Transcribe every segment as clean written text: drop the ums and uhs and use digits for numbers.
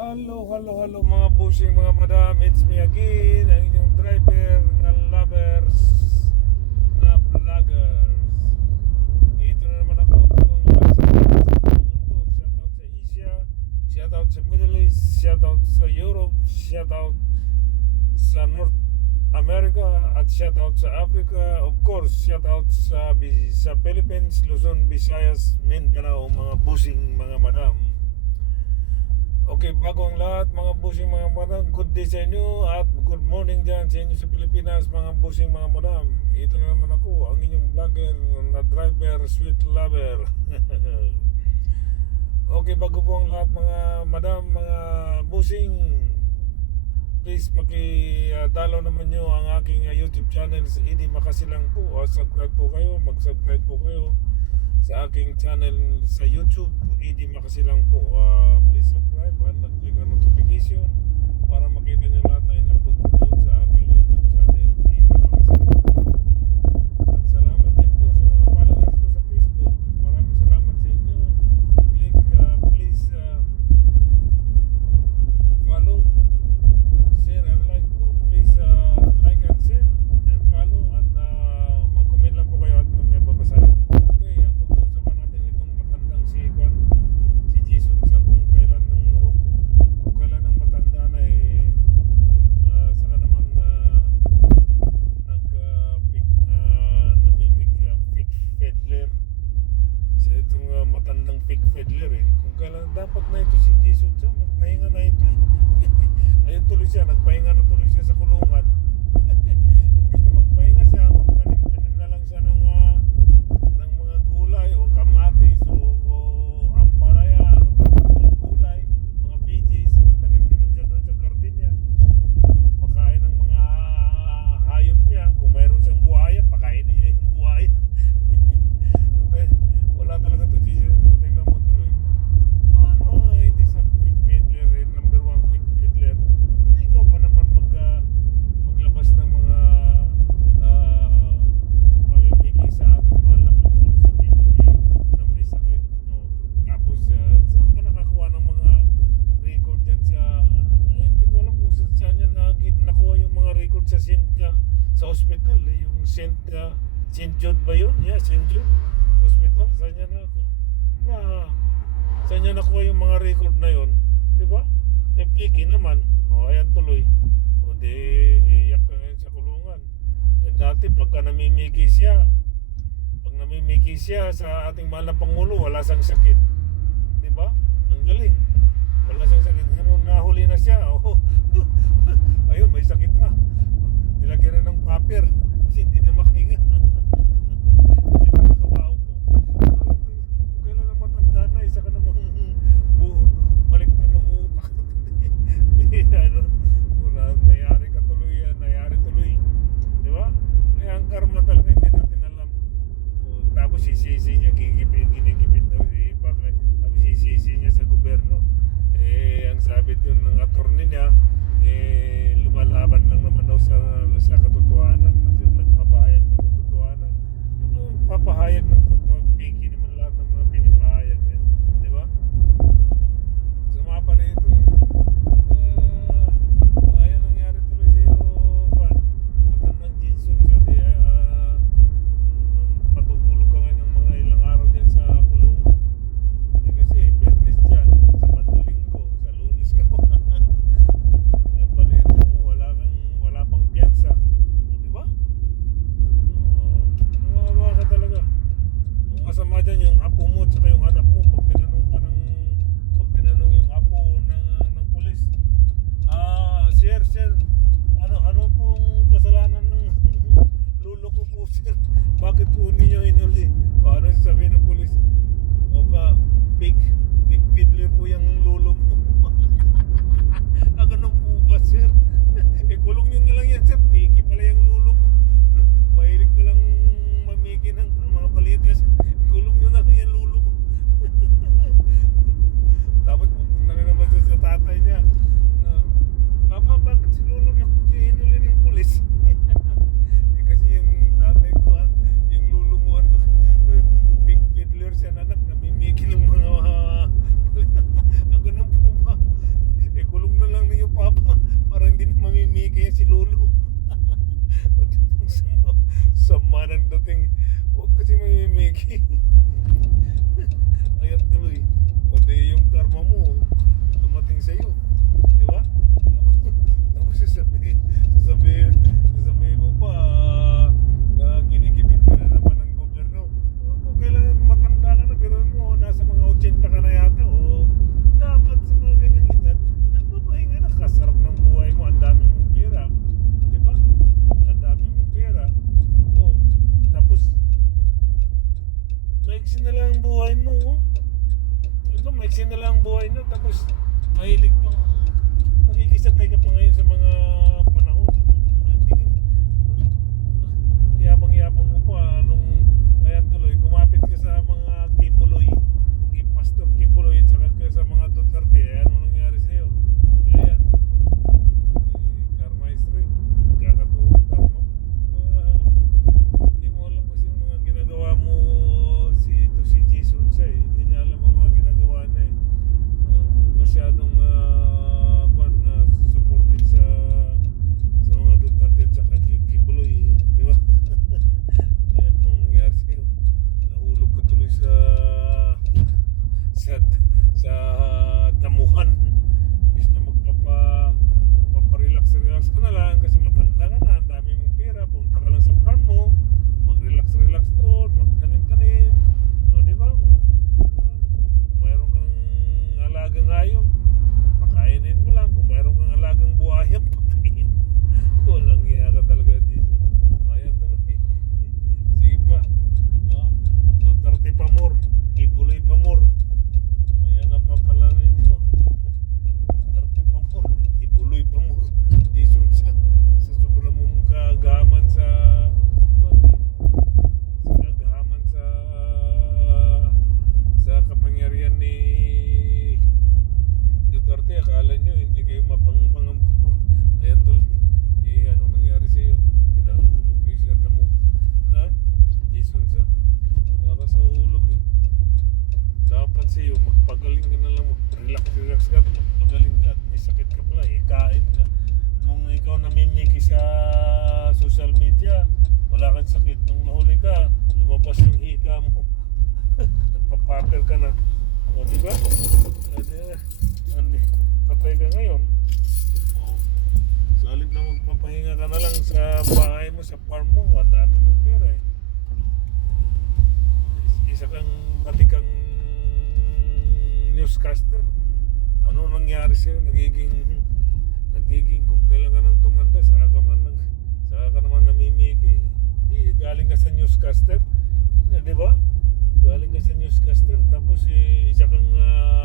Hello mga busing, mga madam. It's me again, ang inyong driver na lovers na vloggers. Ito na naman ako, bagong vlog sa mundo. Shoutout sa Asia, shoutout sa Middle East, shoutout sa Europe, shoutout sa North America, at shoutout sa Africa. Of course, shoutout sa Philippines, Luzon, Visayas, Mindanao, mga busing, mga madam. Okay, bago ang lahat, mga busing, mga madam, good day sa inyo at good morning dyan sa inyo sa Pilipinas, mga busing, mga madam. Ito na naman ako, ang inyong vlogger na driver, sweet lover. Okay, bago po ang lahat, mga madam, mga busing, please paki-dalaw naman nyo ang aking YouTube channel sa Idi Makasilang po. Subscribe po kayo, mag-subscribe po kayo sa aking channel sa YouTube, Idi Makasilang po. Please subscribe and click ang notification para makita nyo lahat na in-upload ko doon sa aking YouTube channel, Idi Makasilang po. At salamat din po sa mga followers ko sa Facebook. Maraming salamat sa inyo. Please follow, share and like po. Please like and share and follow at mag-comment lang po kayo at mamaya babasahin. Okay, ang pag-uusapan natin itong matandang si Jason sa kung kailan ng matanda na saka naman namimik fake peddler. Sa itong matandang fake peddler kung kailan dapat na ito si Jason sa magpahinga na ito ayun tuloy siya, nagpahinga na tuloy siya sa kulungan. Imbis na magpahinga siya, magtanim-tanim na lang siya ng mga gulay o kamatis o ampalaya, mga gulay, mga veggies, magtanim-tanim siya doon sa garden niya. Pakain ng mga hayop niya, kung mayroon siyang buhaya, pakainin niya yung buhaya. Wala talaga to siya. Tingnan mo tuloy. Hindi sa fake peddler number one fake peddler. Ikaw ba naman maglabas ng mga pamimigay sa ating mahal na Pangulo si PBB na may sakit, no? Tapos saan ka nakakuha ng mga record dyan sa hindi ko alam kung saan niya nakuha yung mga record sa sa hospital, yung St. Jude ba yun? Yeah, St. Jude Hospital. Saan niya nakuha yung mga record na yun, di ba? Piki naman. Ayan tuloy. Di iyak ka ngayon sa kulungan. Dati pag namimiki siya sa ating mahal na Pangulo, wala siyang sakit, di ba? Ang galing, wala siyang sakit. Ngayon nahuli na siya, ayun, may sakit na, nilagyan na ng paper kasi hindi na makahinga. Hindi mo kawaw ko. Kailan na matanda na, isa ka namang balik na ng utak. Nangyari tuloy, di ba? Kaya ang karma talaga hindi natin alam. Tapos sisisi niya, ginigipit daw bakit? Tapos sisisi niya sa gobyerno. Ang sabi dun ng attorney niya, lumalaban lang naman daw sa katotohanan, nagpapahayag ng katotohanan. Papahayag ng piki naman lahat ng mga pinipahayag niya, di ba? Sa mga pa rito ayan nangyari tuloy sa'yo, matandang Jason sa matutulog ka ngayon ng mga ilang araw dyan sa kulungan. Kasi Bernes dyan, Sabado, Linggo, sa Lunes ka pa. Ang balita mo, wala pang piyansa, di ba? Mawawa ka talaga. Ang kasama dyan yung apo mo at yung anak mo. Pag tinanong yung apo ng pulis, sir, ano pong kasalanan ng lulo ko po, sir? Bakit po ninyo hinuli? Ano sasabihin ng pulis? O ka, big fiddler po yung lulo mo. Ganun po ba, sir? Kulong nyo na lang yan, sir. Piki pala yung lulo ko. Mahilig ka lang mamiki ng mga balita, sir. Kulong nyo na lang yung lulo ko. Tapos pupunta na naman sa tatay niya. Papa, bakit si lulo niya hinuli ng pulis? Kasi yung tatay ko, yung lulo mo, big fiddler siya, anak, namimiki ng mga ganun po ba? maiksi na lang ang buhay na, tapos mahilig pang nakikisabay ka pa ngayon sa mga panahon. Hindi ka, yabang-yabang mo pa nung kaya tuloy, kumapit ka sa mga Kibuloy, kay Pastor Kibuloy at saka ka sa mga Duterte, ano nangyari sa'yo? Kaya yan, karma is real, kakatulog ka mo. Hindi mo alam kasi yung mga ginagawa mo si Jason sa hindi niya alam ang mga ginagawa niya eh. Masyadong supportive sa mga Duterte at saka Kibuloy, di ba? Ayan ang nangyari sa'yo. Nahulog ka tuloy sa damuhan. Bis na magpapa-relax ka na lang kasi matanda ka na, ang dami mong pera, punta ka lang sa farm mo, mag-relax doon, magtanim-tanim, o di ba? Kung mayroon kang alagang hayop, pakainin mo lang. Kung mayroon kang alagang buhaya, pakainin. Walang iya ka talaga dito. Ayan talaga. Sige pa. Duterte pa more, Kibuloy pa more. Ayan na pa pala ninyo. Duterte pa more, Kibuloy pa more. Jason sa sobrang mong kagahaman sa kapangyarihan ni Duterte. Akala nyo hindi kayo mapangpangampo. Ayan tuloy. Anong nangyari sa iyo? Pinahulog kayo sa damo. Ha? Jason sa wala ka sa hulog eh. Dapat sa iyo magpagaling ka na lang, mag-relax ka, magpagaling ka at may sakit ka pala, kain ka. Nung ikaw namimiki sa social media, wala kang sakit. Nung nahuli ka, lumabas yung hika mo. Nagpapaper ka na. O diba? Patay ka ngayon. Salit na magpapahinga ka na lang sa bahay mo, sa farm mo. Ang dami mong pera eh. Isa kang batikang newscaster. Ano nangyari sa'yo? Nagiging kung kailan ka nang tumanda, saka ka naman namimiki. Di, galing ka sa newscaster. Di ba? Galing ka sa newscaster, tapos isa kang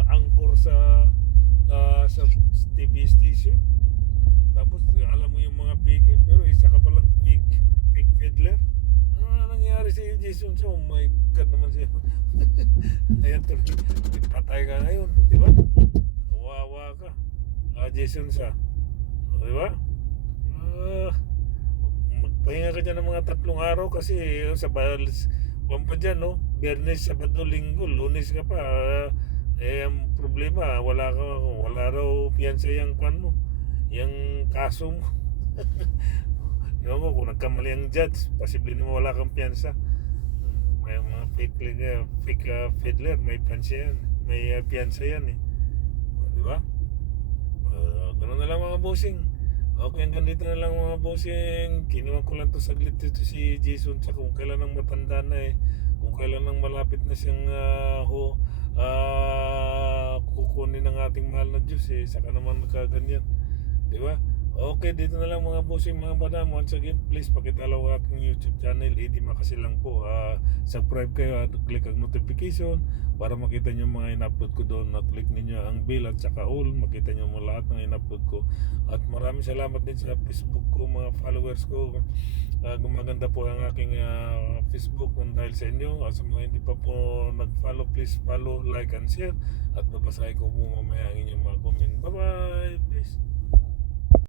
anchor sa TV station. Tapos alam mo yung mga fake, pero isa ka palang fake peddler. Ano nangyari sa iyo, Jason? So, oh my God naman sa'yo. Ayan tuloy, patay ka ngayon, di ba? Kawawa ka. Jason sa, di ba? Magpahinga ka dyan ng mga 3 araw kasi sa pa dyan, no? Biyernes, Sabado, Linggo, Lunes ka pa. Ang problema, wala raw piyansa yung kwan mo, yung kaso mo. Ewan ko kung nagkamali ang judge, posible naman wala kang piyansa. May mga fake fiddler, may piyansa yan, eh. Di ba? Ganun na lang mga bossing. Okay, hanggang dito na lang mga bossing. Kinuha ko lang to saglit dito si Jason, sa kung kailan nang matanda na eh, kung kailan nang malapit na siyang kukunin ng ating mahal na Diyos eh, saka naman magkaganyan, di ba? Okay, dito na lang mga bossing, mga madam. Once again, please pakitalaw ang aking YouTube channel, Eddie Makasi lang po. Subscribe kayo at click ang notification para makita nyo mga in-upload ko doon. Click ninyo ang bell at saka all, makita nyo mo lahat ng in-upload ko. At maraming salamat din sa Facebook ko, mga followers ko. Gumaganda po ang aking Facebook dahil sa inyo. Sa mga hindi pa po nag-follow, please follow, like and share. At babasahin ko po mamaya ang inyong mga comment. Bye bye, peace.